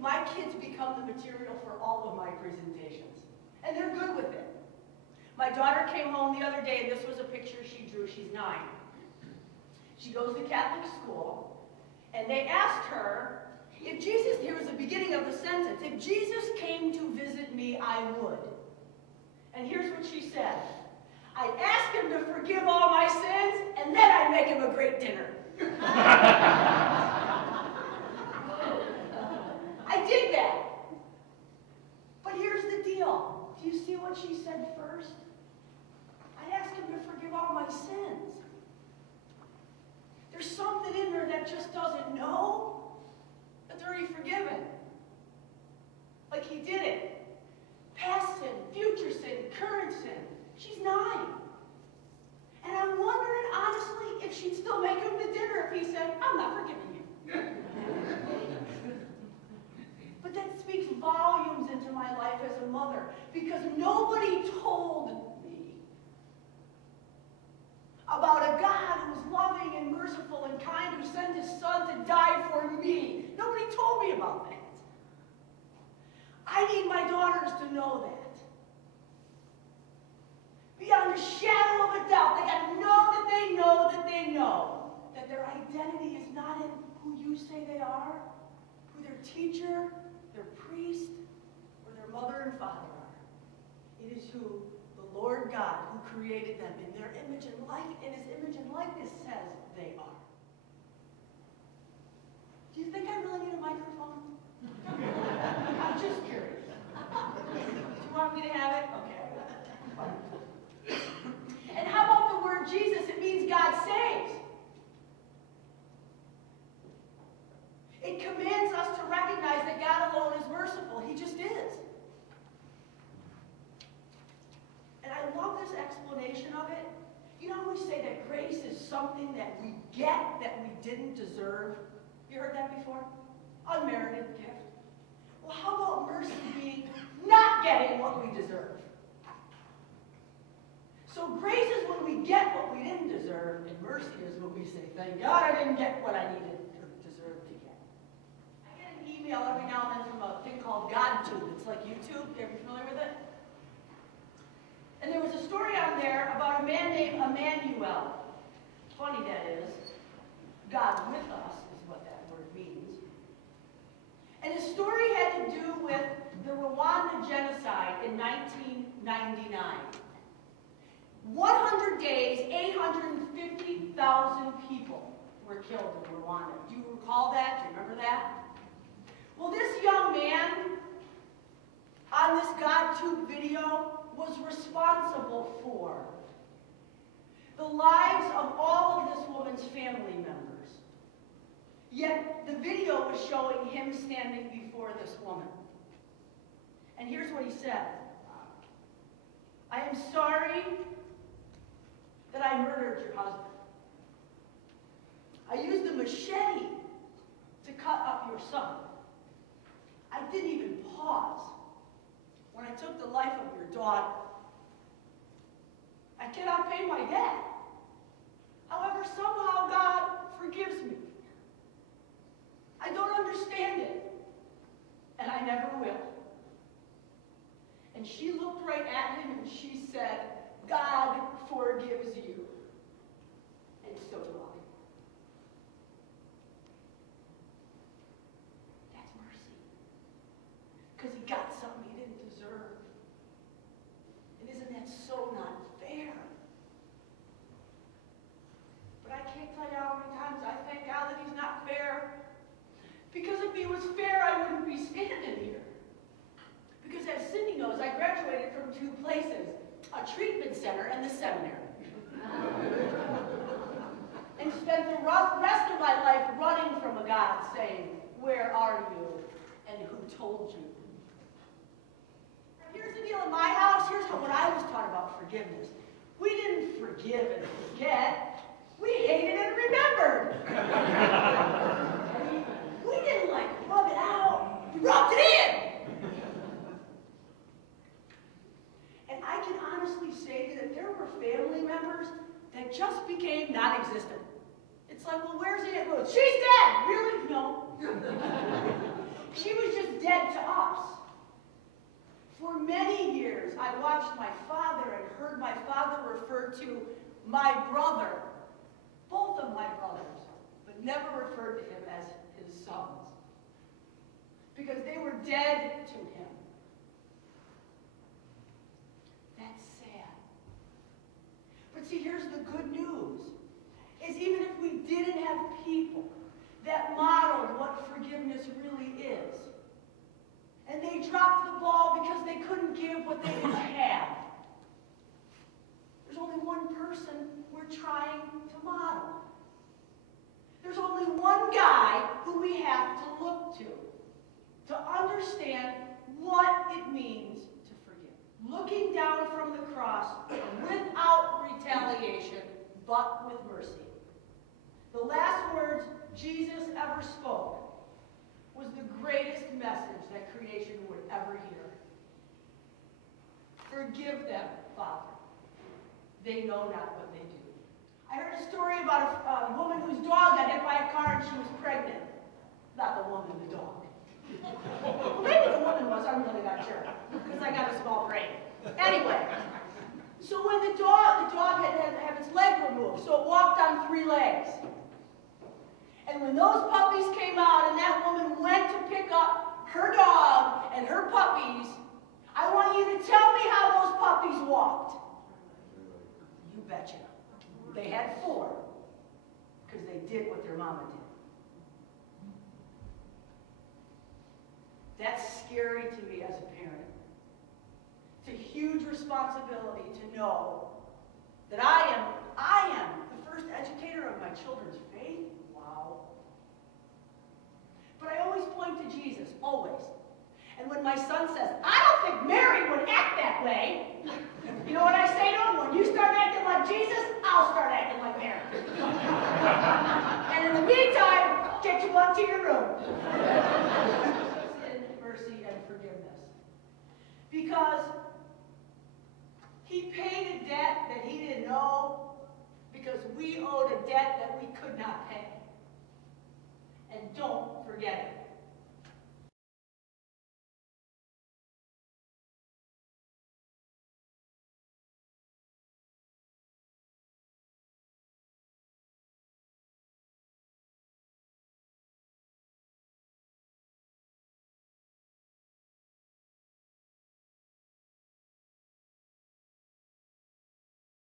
my kids become the material for all of my presentations. And they're good with it. My daughter came home the other day, and this was a picture she drew. She's 9. She goes to Catholic school, and they asked her, if Jesus, here was the beginning of the sentence, if Jesus came to visit me, I would. And here's what she said. I'd ask him to forgive all my sins, and then I'd make him a great dinner. I did that. But here's the deal. Do you see what she said first? I'd ask him to forgive all my sins. There's something in her that just doesn't know that they're already forgiven. Like he did it. Past sin, future sin, current sin. She's 9. And I'm wondering, honestly, if she'd still make him the dinner if he said, I'm not forgiving you. But that speaks volumes into my life as a mother, because nobody told me about a God who was loving and merciful and kind, who sent his son to die for me. Nobody told me about that. I need my daughters to know that. Beyond a shadow of a doubt, they got to know that they know that they know that their identity is not in who you say they are, who their teacher, their priest, or their mother and father are. It is who the Lord God, who created them in their image and in his image and likeness, says they are. Do you think I really need a microphone? I'm just curious. Do you want me to have it? Okay. And how about the word Jesus? It means God saves. It commands us to recognize that God alone is merciful. He just is. And I love this explanation of it. You know how we say that grace is something that we get that we didn't deserve? You heard that before? Unmerited gift. Well, how about mercy being not getting what we deserve? So grace is when we get what we didn't deserve, and mercy is when we say, thank God I didn't get what I needed or deserved to get. I get an email every now and then from a thing called GodTube. It's like YouTube. Are you familiar with it? And there was a story on there about a man named Emmanuel. Funny that is. God with us is what that word means. And his story had to do with the Rwanda genocide in 1999. 100 days, 850,000 people were killed in Rwanda. Do you recall that? Do you remember that? Well, this young man on this GodTube video was responsible for the lives of all of this woman's family members. Yet the video was showing him standing before this woman. And here's what he said. I am sorry that I murdered your husband. I used a machete to cut up your son. I didn't even pause when I took the life of your daughter. I cannot pay my debt. However, somehow God forgives me. I don't understand it, and I never will. And she looked right at him and she said, God forgives you. And so do I. That's mercy. Because he got something he didn't deserve. And isn't that so not fair? But I can't tell you how many times I thank God that he's not fair. Because if he was fair, I wouldn't be standing here. Because as Cindy knows, I graduated from 2 places, a treatment center and the seminary. And spent the rest of my life running from a God saying, where are you? And who told you? Here's the deal in my house. Here's what I was taught about forgiveness. We didn't forgive and forget. We hated and remembered. We didn't like rub it out. We rubbed it in. And I can honestly say that there were family members that just became non-existent. It's like, well, where's Aunt Ruth? She's dead! Really? No. She was just dead to us. For many years, I watched my father and heard my father refer to my brother, both of my brothers, but never referred to him as his sons, because they were dead to him. That's sad. But see, here's the good news, is even if we didn't have people that modeled what forgiveness really is, and they dropped the ball because they couldn't give what they didn't have, there's only one person we're trying to model. There's only one guy who we have to look to understand what it means to forgive. Looking down from the cross without retaliation, but with mercy. The last words Jesus ever spoke was the greatest message that creation would ever hear. Forgive them, Father. They know not what they do. I heard a story about a woman whose dog got hit by a car and she was pregnant. Not the woman, the dog. Well, maybe the woman was, I'm really not sure, because I got a small brain. Anyway, so when the dog had to have its leg removed, so it walked on 3 legs. And when those puppies came out and that woman went to pick up her dog and her puppies, I want you to tell me how those puppies walked. You betcha. They had 4, because they did what their mama did. That's scary to me as a parent. It's a huge responsibility to know that I am the first educator of my children's faith. Wow. But I always point to Jesus, always. And when my son says, I don't think Mary would act that way, you know what I say to him? When you start acting like Jesus, I'll start acting like Mary. And in the meantime, get you up to your room. Sin, mercy, and forgiveness. Because he paid a debt that he didn't owe, because we owed a debt that we could not pay. And don't forget it.